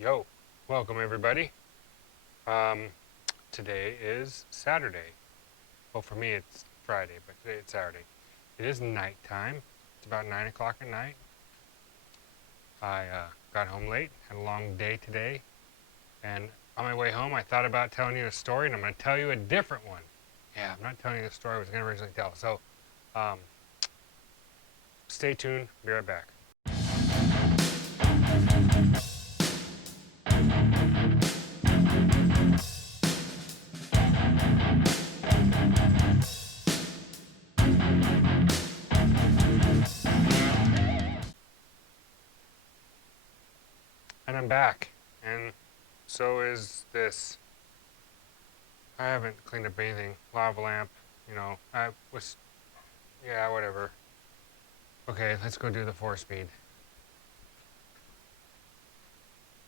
Yo, welcome everybody. Um, Today is Saturday. Well, for me it's Friday, but today it's Saturday. It is nighttime. It's about 9 o'clock at night. I got home late, had a long day today, and on my way home I thought about telling you a story, and I'm going to tell you a different one. Yeah, I'm not telling you the story I was going to originally tell. So um, stay tuned, be right back. And I'm back, and so is this. I haven't cleaned up anything. Lava lamp, I was, yeah, whatever. Okay, let's go do the 4-speed.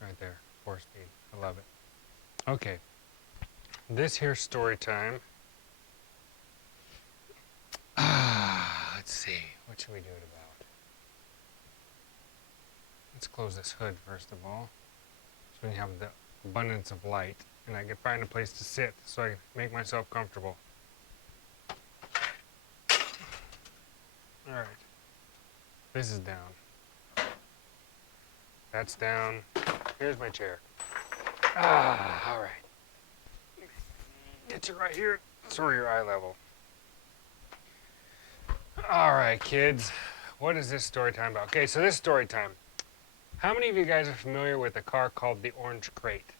Right there, 4-speed. I love it. Okay, this here story time. Let's see. What should we do it about? Let's close this hood first of all, so we have the abundance of light, and I can find a place to sit so I can make myself comfortable. All right. This is down. That's down. Here's my chair. All right. Get you right here. Sort of your eye level. All right, kids. What is this story time about? Okay, so this story time. How many of you guys are familiar with a car called the Orange Crate?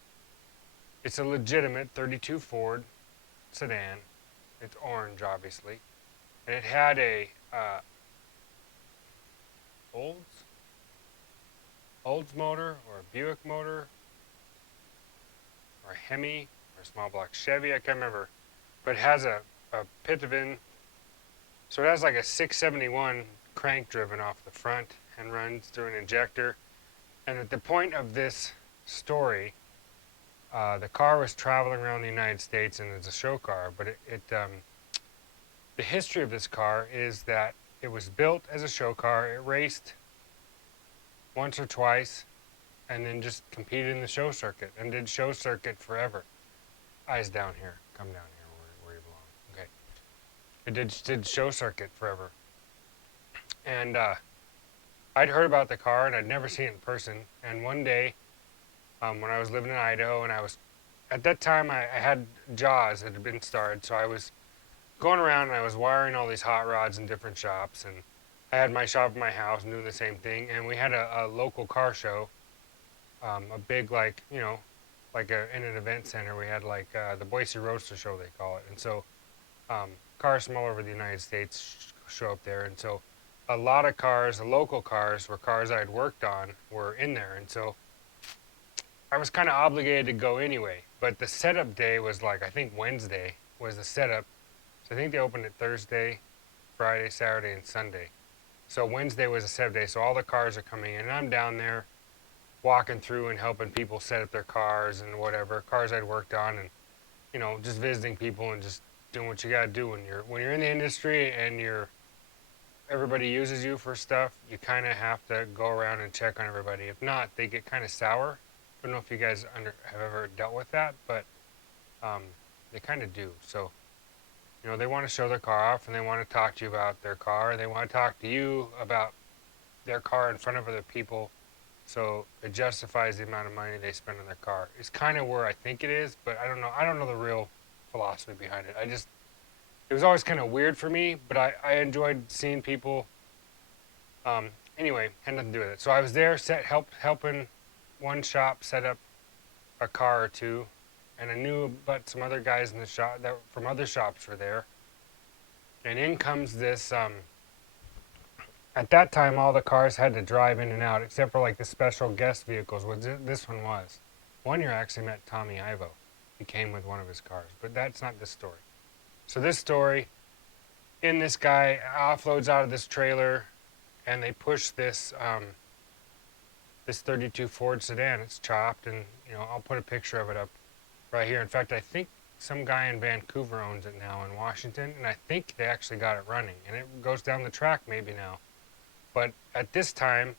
It's a legitimate 32 Ford sedan. It's orange, obviously. And it had a Olds? Olds motor, or a Buick motor, or a Hemi, or a small block Chevy, I can't remember. But it has a Pitovin. So it has like a 671 crank driven off the front and runs through an injector. And at the point of this story, the car was traveling around the United States and it's a show car. But the history of this car is that it was built as a show car. It raced once or twice and then just competed in the show circuit and did show circuit forever. Eyes down here. Come down here where you belong. Okay. It did show circuit forever. And I'd heard about the car and I'd never seen it in person. And one day, when I was living in Idaho, and at that time I had Jaws that had been started, so I was going around and I was wiring all these hot rods in different shops, and I had my shop in my house and doing the same thing. And we had a local car show, a big in an event center. We had the Boise Roadster Show, they call it, and so cars from all over the United States show up there, and so a lot of cars, the local cars, were cars I had worked on, were in there, and so I was kind of obligated to go anyway. But the setup day was I think Wednesday was the setup. So I think they opened it Thursday, Friday, Saturday, and Sunday. So Wednesday was the setup day. So all the cars are coming in, and I'm down there walking through and helping people set up their cars and whatever cars I'd worked on, and just visiting people and just doing what you gotta do when you're in the industry and everybody uses you for stuff. You kind of have to go around and check on everybody. If not, they get kind of sour. I don't know if you guys have ever dealt with that, but they kind of do. So, they want to show their car off and they want to talk to you about their car. They want to talk to you about their car in front of other people. So it justifies the amount of money they spend on their car. It's kind of where I think it is, but I don't know. I don't know the real philosophy behind it. It was always kind of weird for me, but I enjoyed seeing people. Anyway, had nothing to do with it. So I was there, helping one shop set up a car or two, and I knew about some other guys in the shop that from other shops were there. And in comes this. At that time, all the cars had to drive in and out, except for the special guest vehicles. Which this one was. One year I actually met Tommy Ivo. He came with one of his cars, but that's not this story. So this story, this guy offloads out of this trailer, and they push this 32 Ford sedan. It's chopped, and I'll put a picture of it up right here. In fact, I think some guy in Vancouver owns it now in Washington, and I think they actually got it running, and it goes down the track maybe now. But at this time,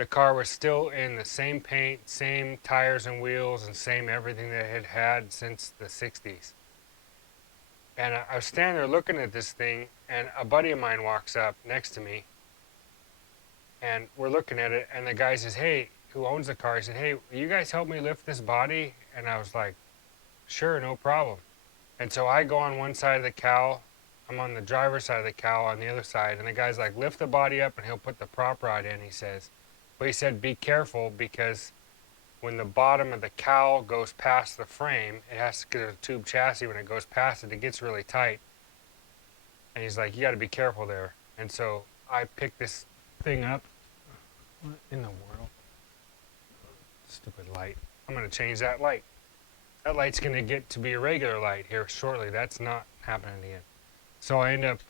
The car was still in the same paint, same tires and wheels, and same everything that it had had since the 60s. And I was standing there looking at this thing, and a buddy of mine walks up next to me, and we're looking at it, and the guy says, hey, who owns the car, he said, hey, will you guys help me lift this body? And I was like, sure, no problem. And so I go on one side of the cowl, I'm on the driver's side of the cowl on the other side, and the guy's like, lift the body up and he'll put the prop rod in, he says. But he said, be careful, because when the bottom of the cowl goes past the frame, it has to get a tube chassis. When it goes past it, it gets really tight. And he's like, you got to be careful there. And so I picked this thing up. What in the world? Stupid light. I'm going to change that light. That light's going to get to be a regular light here shortly. That's not happening again. So I end up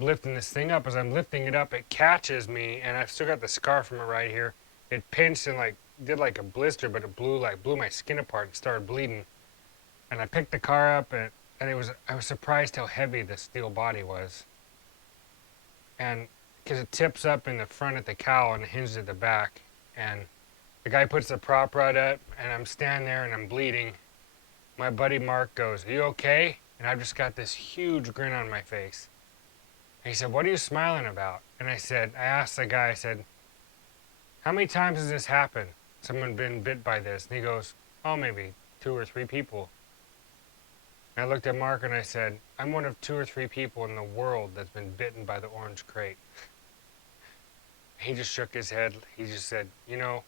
lifting this thing up. As I'm lifting it up, it catches me, and I've still got the scar from it right here. It pinched and like did like a blister, but it blew my skin apart and started bleeding. And I picked the car up, and I was surprised how heavy the steel body was. And because it tips up in the front at the cowl and it hinges at the back, and the guy puts the prop rod up, and I'm standing there and I'm bleeding. My buddy Mark goes, are you okay? And I've just got this huge grin on my face. And he said, what are you smiling about? And I asked the guy, I said, how many times has this happened? Someone been bit by this? And he goes, oh, maybe 2 or 3 people. And I looked at Mark and I said, I'm one of 2 or 3 people in the world that's been bitten by the orange crate. He just shook his head. He just said, you know,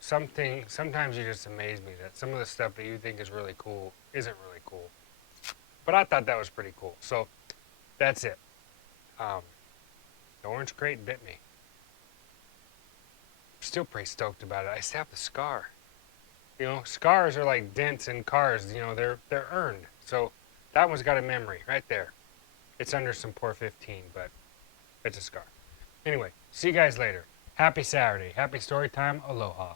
sometimes you just amaze me that some of the stuff that you think is really cool isn't really cool. But I thought that was pretty cool. So that's it. The orange crate bit me. I'm still pretty stoked about it. I still have the scar. You know, scars are like dents in cars. You know, they're earned. So that one's got a memory right there. It's under some poor 15, but it's a scar. Anyway, see you guys later. Happy Saturday. Happy story time. Aloha.